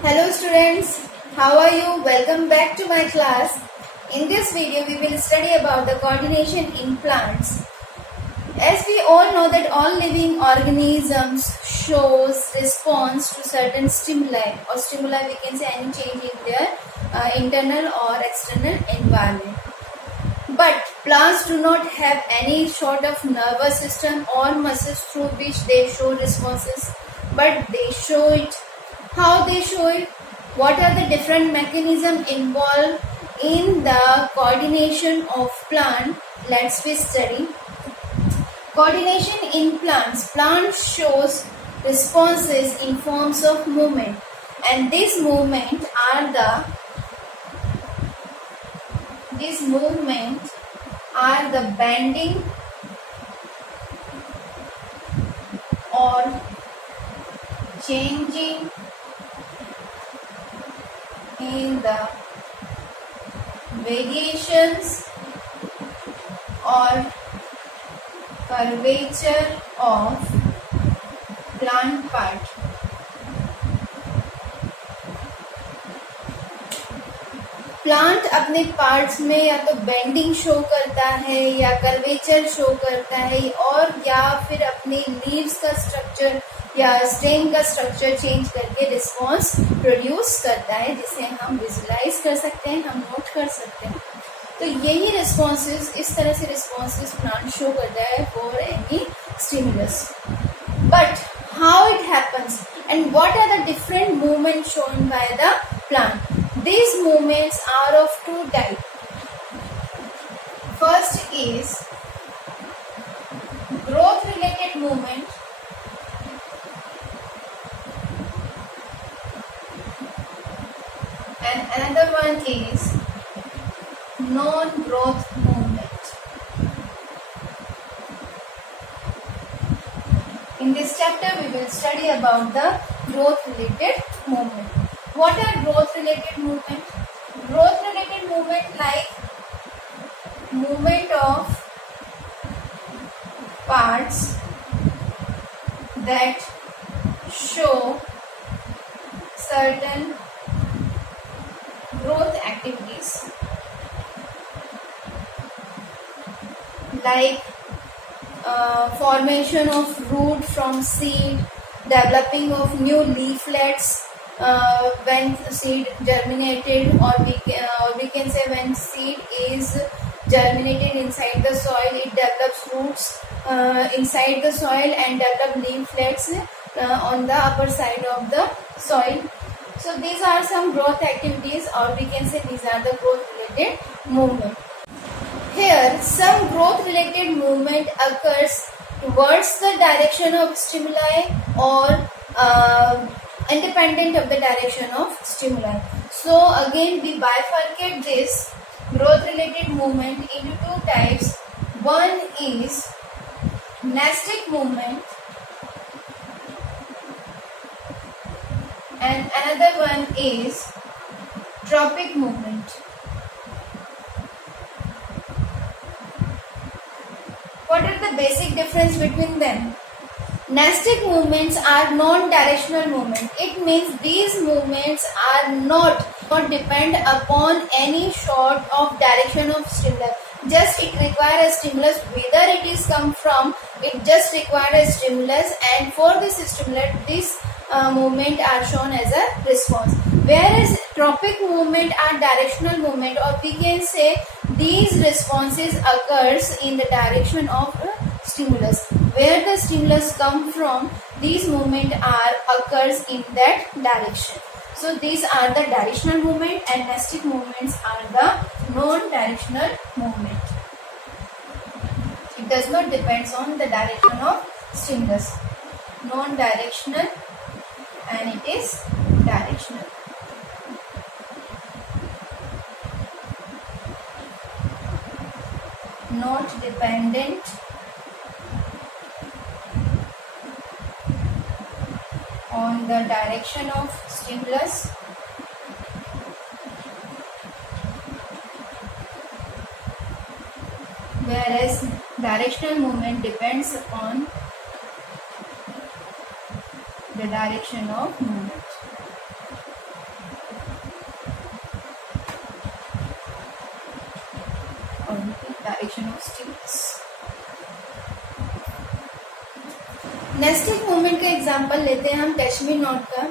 Hello students, how are you? Welcome back to my class. In this video we will study about the coordination in plants. As we all know that all living organisms shows response to certain stimuli or stimuli we can say any change in their internal or external environment. But plants do not have any sort of nervous system or muscles through which they show responses, but they show it. How they show it? What are the different mechanisms involved in the coordination of plant? Let's we study. Coordination in plants. Plants shows responses in forms of movement, and these movement are the bending or changing in the variations or curvature of plant part. Plant अपने parts में या तो bending show करता है या curvature show करता है और या फिर अपने लीव्स का स्ट्रक्चर या स्टेम का स्ट्रक्चर चेंज करके रिस्पॉन्स प्रोड्यूस करता है, जिसे हम विजुलाइज कर सकते हैं, हम नोट कर सकते हैं. तो यही रिस्पॉन्सेज, इस तरह से रिस्पॉन्सेज प्लांट शो करता है for any stimulus. But how it happens and what are the different movements shown by the plant? These movements are of two types. First is growth related movement and another one is non-growth movement. In this chapter, we will study about the growth-related movement. What are growth-related movement? Growth-related movement like movement of parts that show certain growth activities, like formation of root from seed, developing of new leaflets when seed germinated, or we can say when seed is germinated inside the soil, it develops roots inside the soil and develop leaflets on the upper side of the soil. So these are some growth activities, or we can say these are the growth related movement. Here, some growth-related movement occurs towards the direction of stimuli or independent of the direction of stimuli. So again, we bifurcate this growth-related movement into two types. One is nastic movement and another one is tropic movement. What are the basic difference between them? Nastic movements are non-directional movement. It means these movements are not depend upon any sort of direction of stimulus. Just it requires a stimulus, whether it is come from, it just requires a stimulus, and for this stimulus, this movement are shown as a response. Whereas tropic movement are directional movement, or we can say these responses occurs in the direction of a stimulus. Where the stimulus come from, these movement occurs in that direction. So these are the directional movement, and nastic movements are the non-directional movement. It does not depend on the direction of stimulus. Non-directional and it is directional. Not dependent on the direction of stimulus, whereas directional movement depends upon the direction of movement. stimulus. Nesting movement का example लेते हैं हम touch me not का।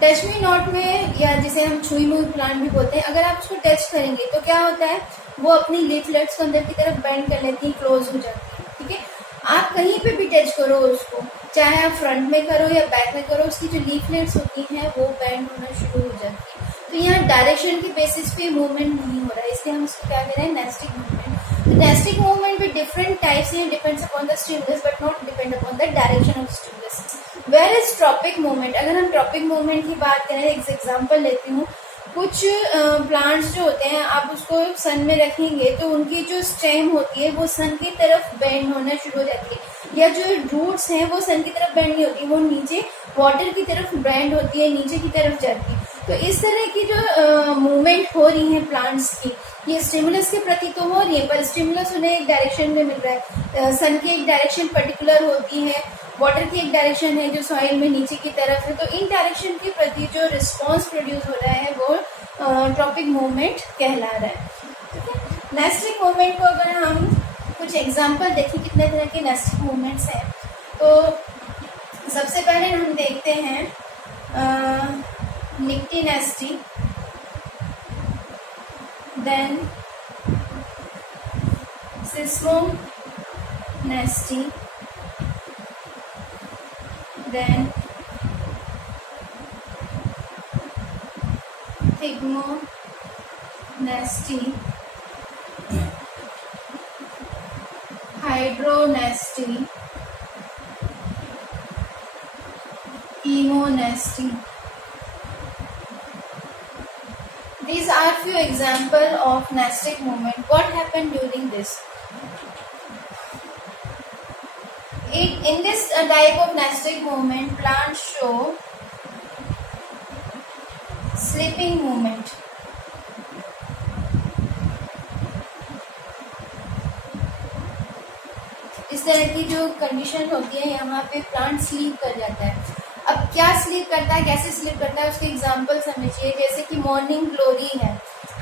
Touch me not में, या जिसे हम छुई मुई प्लांट भी बोलते हैं, अगर आप उसको टच करेंगे तो क्या होता है, वो अपनी लीफलेट्स को अंदर की तरफ बेंड कर लेती है, क्लोज हो जाती है। ठीक है, आप कहीं पे भी टच करो उसको, चाहे आप फ्रंट में करो या बैक में करो, उसकी जो लीफलेट्स होती हैं वो बेंड होना शुरू हो जाती है। तो यहाँ डायरेक्शन की बेसिस पे मूवमेंट नहीं हो रहा है, इसलिए हम इसको क्या कह रहे हैं, nesting movement. Nesting movement with different types and depends upon the stimulus but not depend upon the direction of stimulus. Where is tropic movement? अगर हम ट्रॉपिक मूवमेंट की बात करें, एक एग्जांपल लेती हूँ। कुछ प्लांट्स जो होते हैं, आप उसको सन में रखेंगे तो उनकी जो स्टेम होती है वो सन की तरफ बेंड होना शुरू हो जाती है, या जो रूट्स हैं वो सन की तरफ बेंड नहीं होती, वो नीचे वाटर की तरफ बेंड होती है, नीचे की तरफ जाती है। तो इस तरह की जो मूवमेंट हो रही है प्लांट्स की, ये स्टिमुलस के प्रति तो हो रही है, पर स्टिमुलस उन्हें एक डायरेक्शन में मिल रहा है। सन की एक डायरेक्शन पर्टिकुलर होती है, वाटर की एक डायरेक्शन है जो सॉइल में नीचे की तरफ है। तो इन डायरेक्शन के प्रति जो रिस्पॉन्स प्रोड्यूस हो रहा है वो ट्रॉपिक मूवमेंट कहला रहा है। ठीक है, नेस्टिंग मूवमेंट को अगर हम कुछ एग्जाम्पल देखें कितने तरह के नेस्टिंग मूवमेंट्स हैं, तो सबसे पहले हम देखते हैं निक्टी नेस्टी, then Sismum nasty, then Thigmo nasty, Hydro nasty, Emo nasty. These are few examples of nesting movement. What happened during this? In this type of nesting movement, plants show slipping movement. इस तरह की जो condition होती है, यहाँ पे plant sleep कर जाता है। अब क्या स्लीप करता है, कैसे स्लीप करता है, उसके एग्जाम्पल समझिए। जैसे कि मॉर्निंग ग्लोरी है,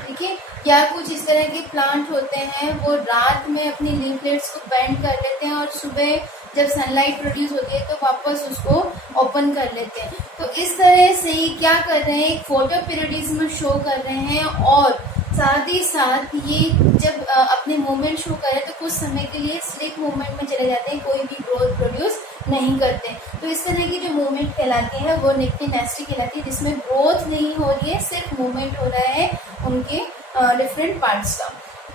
ठीक है, या कुछ इस तरह के प्लांट होते हैं, वो रात में अपनी लीफलेट्स को बेंड कर लेते हैं और सुबह जब सनलाइट प्रोड्यूस होती है तो वापस उसको ओपन कर लेते हैं। तो इस तरह से ही क्या कर रहे हैं, एक फोटो पीरियडिज्म शो कर रहे हैं, और साथ ही साथ ये जब अपने मूवमेंट शो करें तो कुछ समय के लिए स्लीप मूवमेंट में चले जाते हैं, कोई भी ग्रोथ प्रोड्यूस नहीं करते। तो इस तरह की जो मूवमेंट कहलाती है वो निक्टी नेस्टी कहलाती है, जिसमें ग्रोथ नहीं हो रही है, सिर्फ मूवमेंट हो रहा है उनके डिफरेंट पार्ट्स का।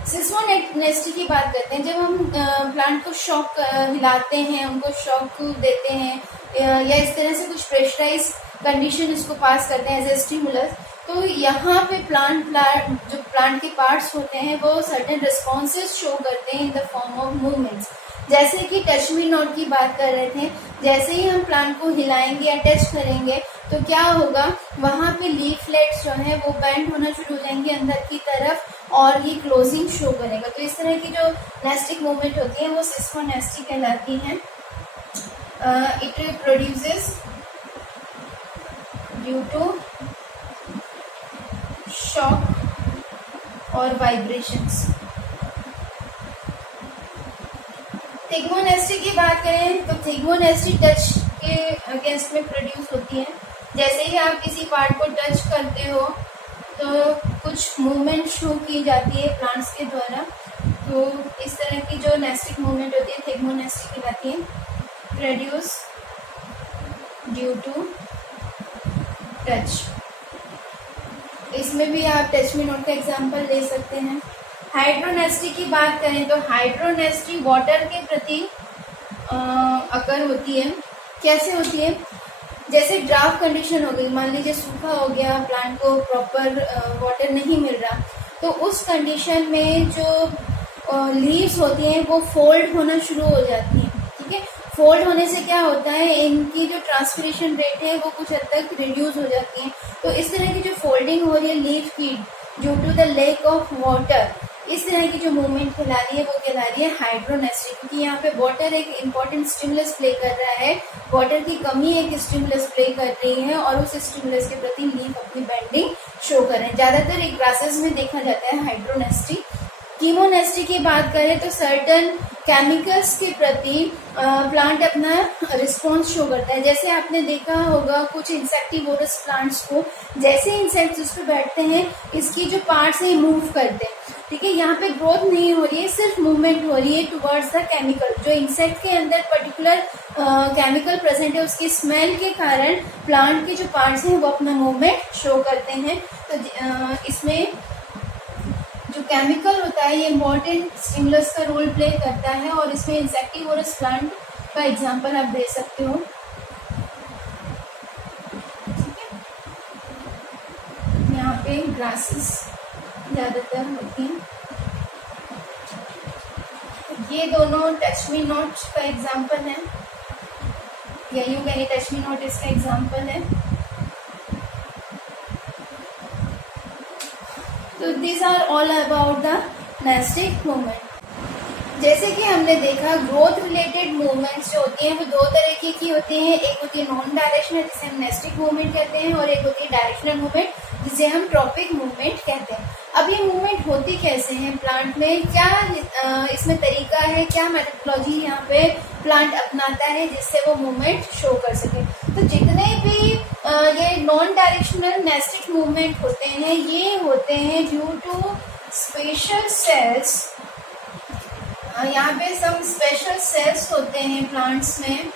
सिस्मो नेस्टी की बात करते हैं, जब हम प्लांट को शॉक हिलाते हैं, उनको शॉक देते हैं, या इस तरह से कुछ प्रेशराइज कंडीशन इसको पास करते हैं एज ए स्टिमुलस, तो यहाँ पे जो प्लांट के पार्ट्स होते हैं वो सर्टेन रिस्पॉन्सेज शो करते हैं in the form of movements. जैसे कि टच मी नॉट की बात कर रहे थे, जैसे ही हम प्लांट को हिलाएंगे या टच करेंगे तो क्या होगा, वहाँ पे लीफलेट्स जो है वो बेंड होना शुरू हो जाएंगे अंदर की तरफ, और ये क्लोजिंग शो करेगा। तो इस तरह की जो नेस्टिक मूवमेंट होती है वो सिस्मोनेस्टी कहलाती है। It produces due to shock और वाइब्रेशंस। थिग्मोनेस्टी की बात करें तो थिग्मोनेस्टी टच के अगेंस्ट में प्रोड्यूस होती है। जैसे ही आप किसी पार्ट को टच करते हो तो कुछ मूवमेंट शो की जाती है प्लांट्स के द्वारा। तो इस तरह की जो नेस्टिक मूवमेंट होती है थिग्मोनेस्टी कहलाती है, प्रोड्यूस ड्यू टू टच। इसमें भी आप टच मी नॉट का एग्जांपल ले सकते हैं। हाइड्रोनेस्टी की बात करें तो हाइड्रोनेस्टी वाटर के प्रति अकर होती है। कैसे होती है, जैसे ड्राफ्ट कंडीशन हो गई, मान लीजिए सूखा हो गया, प्लांट को प्रॉपर वाटर नहीं मिल रहा, तो उस कंडीशन में जो लीव्स होती हैं वो फोल्ड होना शुरू हो जाती हैं। ठीक है, फोल्ड होने से क्या होता है, इनकी जो ट्रांसपिरेशन रेट है वो कुछ हद तक रिड्यूस हो जाती है। तो इस तरह की जो फोल्डिंग हो रही है लीफ की due to the lack of water, इस तरह की जो मूवमेंट कहला रही है वो कहला रही है हाइड्रोनेस्टी, क्योंकि यहाँ पे वाटर एक इम्पॉर्टेंट स्टिमुलस प्ले कर रहा है। वाटर की कमी एक स्टिमुलस प्ले कर रही है और उस स्टिमुलस के प्रति लीफ अपनी बेंडिंग शो कर रहे हैं। ज्यादातर एक ग्रासेस में देखा जाता है हाइड्रोनेस्टी कीमोनेस्टी की बात करें तो सर्टन केमिकल्स के प्रति प्लांट अपना रिस्पॉन्स शो करता है। जैसे आपने देखा होगा कुछ इंसेक्टिवोरस प्लांट्स को, जैसे इंसेक्ट्स उस पर बैठते हैं इसकी जो पार्ट्स है मूव करते हैं, ठीक है। यहाँ पे ग्रोथ नहीं हो रही है, सिर्फ मूवमेंट हो रही है टुवर्ड्स द केमिकल। जो इंसेक्ट के अंदर पर्टिकुलर केमिकल प्रेजेंट है उसकी स्मेल के कारण प्लांट के जो पार्ट्स हैं वो अपना मूवमेंट शो करते हैं। तो इसमें जो केमिकल होता है ये इम्पोर्टेंट स्टिमुलस का रोल प्ले करता है, और इसमें इंसेक्टिवोरस प्लांट का एग्जांपल आप दे सकते हो, ठीक है। यहाँ पे ग्रासेस ज़्यादातर होती हैं। ये दोनों टच मी नॉट का एग्जांपल है, या यूं कहें टच मी नॉट इसका एग्जांपल है। तो this are all about the nastic movement. जैसे कि हमने देखा ग्रोथ रिलेटेड मूवमेंट्स जो होती हैं वो दो तरीके की होती हैं। एक होती है नॉन डायरेक्शनल जिसे हम नेस्टिक मूवमेंट कहते हैं, और एक होती है डायरेक्शनल मूवमेंट जिसे हम ट्रॉपिक मूवमेंट कहते हैं। अब ये मूवमेंट होती कैसे हैं प्लांट में, क्या इसमें तरीका है, क्या मेथोडोलॉजी यहाँ पे प्लांट अपनाता है जिससे वो मूवमेंट शो कर सके। तो जितने भी ये नॉन डायरेक्शनल नेस्टिक मूवमेंट होते हैं ये होते हैं ड्यू टू स्पेशल सेल्स। यहाँ पे सम स्पेशल सेल्स होते हैं प्लांट्स में।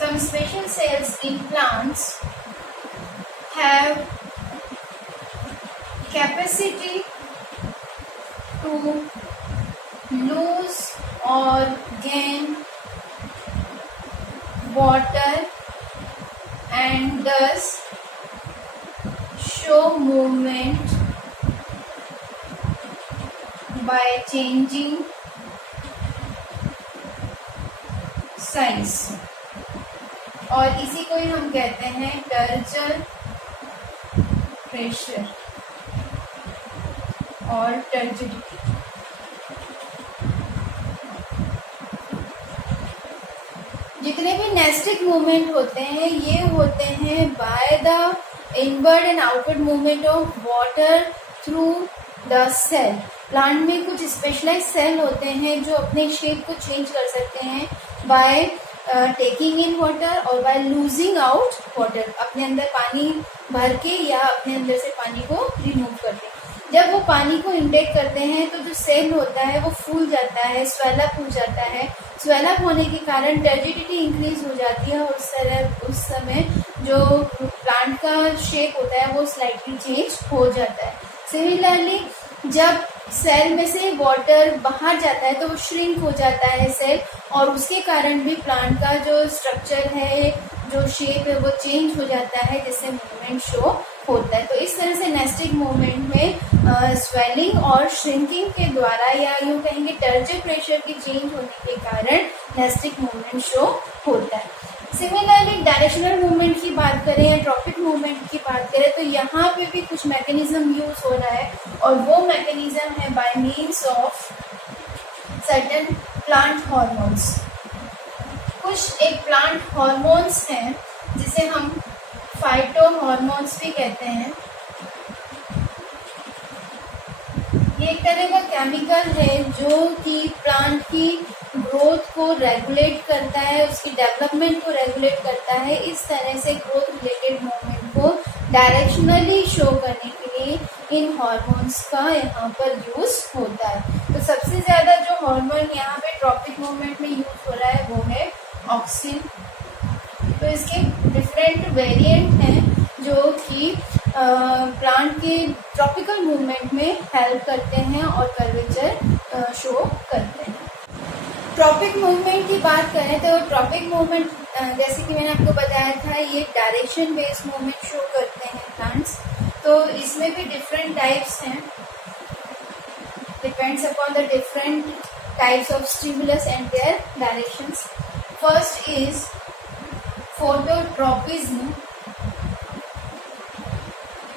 Some special cells in plants have capacity to lose or gain water and thus show movement by changing size, और इसी को ही हम कहते हैं टर्जर प्रेशर और टर्जिडिटी। जितने भी नेस्टिक मूवमेंट होते हैं ये होते हैं by the inward and outward movement of water through the cell. Plant में कुछ स्पेशलाइज सेल होते हैं जो अपने शेप को चेंज कर सकते हैं बाय टेकिंग इन वाटर और बाय लूजिंग आउट वाटर, अपने अंदर पानी भर के या अपने अंदर से पानी को रिमूव करके। जब वो पानी को इनटेक करते हैं तो जो सेल होता है वो फूल जाता है, स्वेलअप हो जाता है। स्वेलअप होने के कारण टर्जिडिटी इंक्रीज हो जाती है, और उस समय जो प्लांट का शेप होता है वो स्लाइटली चेंज हो जाता है। सिमिलरली जब सेल में से वाटर बाहर जाता है तो वो श्रिंक हो जाता है सेल, और उसके कारण भी प्लांट का जो स्ट्रक्चर है, जो शेप है वो चेंज हो जाता है, जिससे मूवमेंट शो होता है। तो इस तरह से नेस्टिक मूवमेंट में स्वेलिंग और श्रिंकिंग के द्वारा, या यूं कहेंगे टर्जर प्रेशर के चेंज होने के कारण नेस्टिक मूवमेंट शो होता है। सिमिलरली डायरेक्शनल मूवमेंट की बात करें या ट्रॉपिक मूवमेंट की बात करें तो यहाँ पे भी कुछ मैकेनिज्म यूज हो रहा है, और वो मैकेनिज्म है bye means of certain plant hormones. कुछ एक प्लांट हॉर्मोन्स हैं जिसे हम फाइटो हॉर्मोन्स भी कहते हैं। ये एक तरह का केमिकल है जो कि प्लांट की ग्रोथ को रेगुलेट करता है, उसकी डेवलपमेंट को रेगुलेट करता है। इस तरह से ग्रोथ रिलेटेड मूवमेंट को डायरेक्शनली शो करने के लिए इन हॉर्मोन्स का यहाँ पर यूज होता है। तो सबसे ज़्यादा जो हार्मोन यहाँ पे ट्रॉपिक मूवमेंट में यूज हो रहा है वो है ऑक्सिन। तो इसके डिफरेंट वेरिएंट हैं जो कि प्लांट के ट्रॉपिकल मूवमेंट में हेल्प करते हैं और कर्वेचर शो करते हैं। ट्रॉपिक मूवमेंट की बात करें तो ट्रॉपिक मूवमेंट जैसे कि मैंने आपको बताया था ये डायरेक्शन बेस्ड मूवमेंट शो करते हैं प्लांट्स। तो इसमें भी डिफरेंट टाइप्स हैं, depends upon the different types of stimulus and their directions. First is phototropism,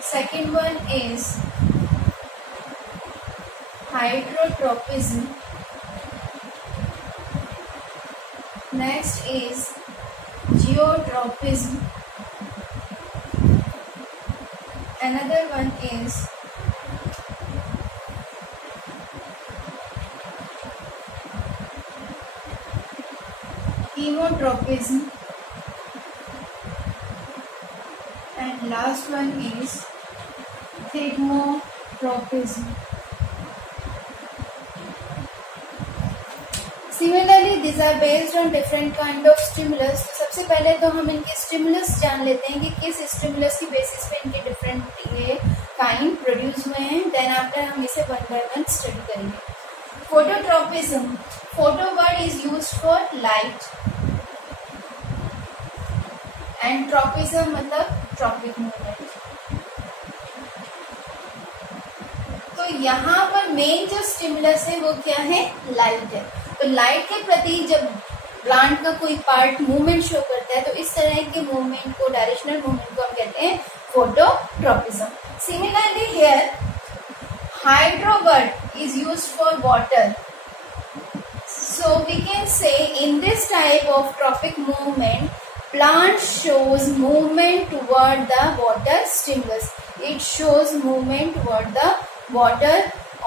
second one is hydrotropism, next is geotropism, another one is chemotropism, and last one is thigmotropism. Similarly, these are based on different kind of stimulus. तो सबसे पहले तो हम इनके stimulus जान लेते हैं कि किस स्टिमुलस की बेसिस पे इनके डिफरेंट ये काइंड प्रोड्यूस हुए हैं. देन आफ्टर हम इसे वन बाय वन स्टडी करेंगे. Phototropism. Photo word is used for light and tropism मतलब ट्रॉपिक मूवमेंट. तो यहाँ पर मेन जो स्टिमुलस है वो क्या है? लाइट है. तो लाइट के प्रति जब प्लांट का कोई पार्ट मूवमेंट शो करता है तो इस तरह के मूवमेंट को, डायरेक्शनल मूवमेंट को हम कहते हैं phototropism. Similarly here hydro word is used for water. So we can say in this type of tropic movement, plant shows movement toward the water stimulus. It shows movement toward the water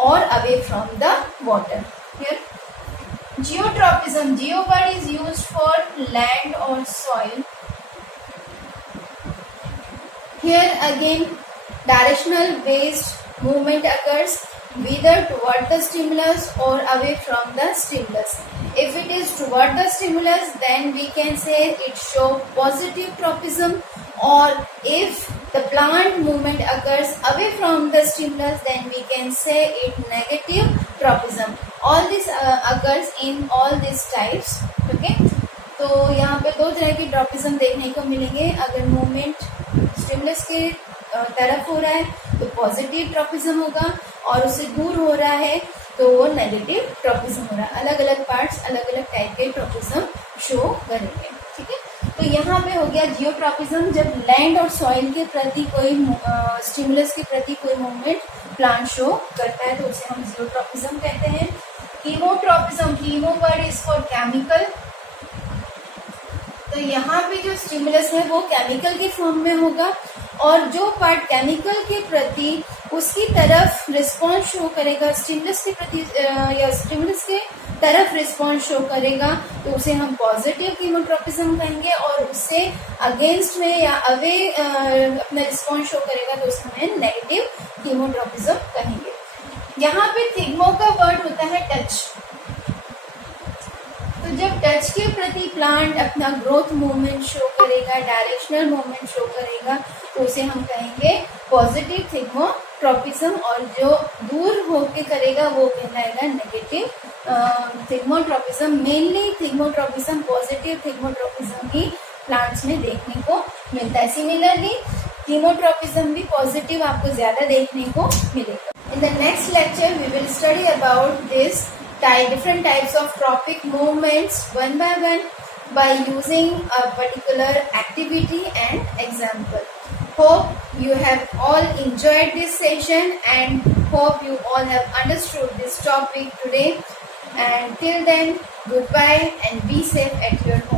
or away from the water. Here, geotropism. Geo word is used for land or soil. Here again, directional based movement occurs, whether toward the stimulus or away from the stimulus. If it is toward the stimulus, then we can say it show positive tropism, or if the plant movement occurs away from the stimulus, then we can say it negative tropism. All this occurs in all these types. Okay, तो यहाँ पे दो तरह की tropism देखने को मिलेंगे. अगर मूवमेंट स्टिमुलस के तरफ हो रहा है तो पॉजिटिव ट्रोपिज्म होगा, और उससे दूर हो रहा है तो वो नेगेटिव ट्रोपिज्म हो रहा है. अलग अलग पार्ट्स अलग अलग टाइप के ट्रोपिज्म शो करेंगे. ठीक है, तो यहाँ पे हो गया जियोट्रोपिज्म. जब लैंड और सॉइल के प्रति कोई स्टिमुलस के प्रति कोई मूवमेंट प्लांट शो करता है तो उसे हम जियोट्रोपिज्म कहते हैं. Chemotropism. Chemo word is for chemical. तो यहाँ पे जो स्टिमुलस है वो केमिकल के फॉर्म में होगा, और जो पार्ट केमिकल के प्रति उसकी तरफ रिस्पॉन्स शो करेगा, स्टिमुलस के प्रति या स्टिमुलस के तरफ रिस्पॉन्स शो करेगा, तो उसे हम पॉजिटिव कीमोट्रोपिज्म कहेंगे. और उससे अगेंस्ट में या अवे अपना रिस्पॉन्स शो करेगा तो उसे हमें नेगेटिव कीमोट्रोपिज्म कहेंगे. यहाँ पे थिग्मो का वर्ड होता है टच. तो जब टच के प्रति प्लांट अपना ग्रोथ मूवमेंट शो करेगा, डायरेक्शनल मूवमेंट शो करेगा, तो उसे हम कहेंगे पॉजिटिव थिग्मोट्रोपिज्म, और जो दूर होके करेगा वो कहलाएगा negative thigmotropism. Mainly thigmotropism, positive thigmotropism ही प्लांट्स में देखने को मिलता है. सिमिलरली कीमोट्रोपिज्म भी पॉजिटिव आपको ज्यादा देखने को मिलेगा. In the next lecture we will study about this different types of tropic movements one by using a particular activity and example. Hope you have all enjoyed this session and hope you all have understood this topic today. And till then, goodbye and be safe at your home.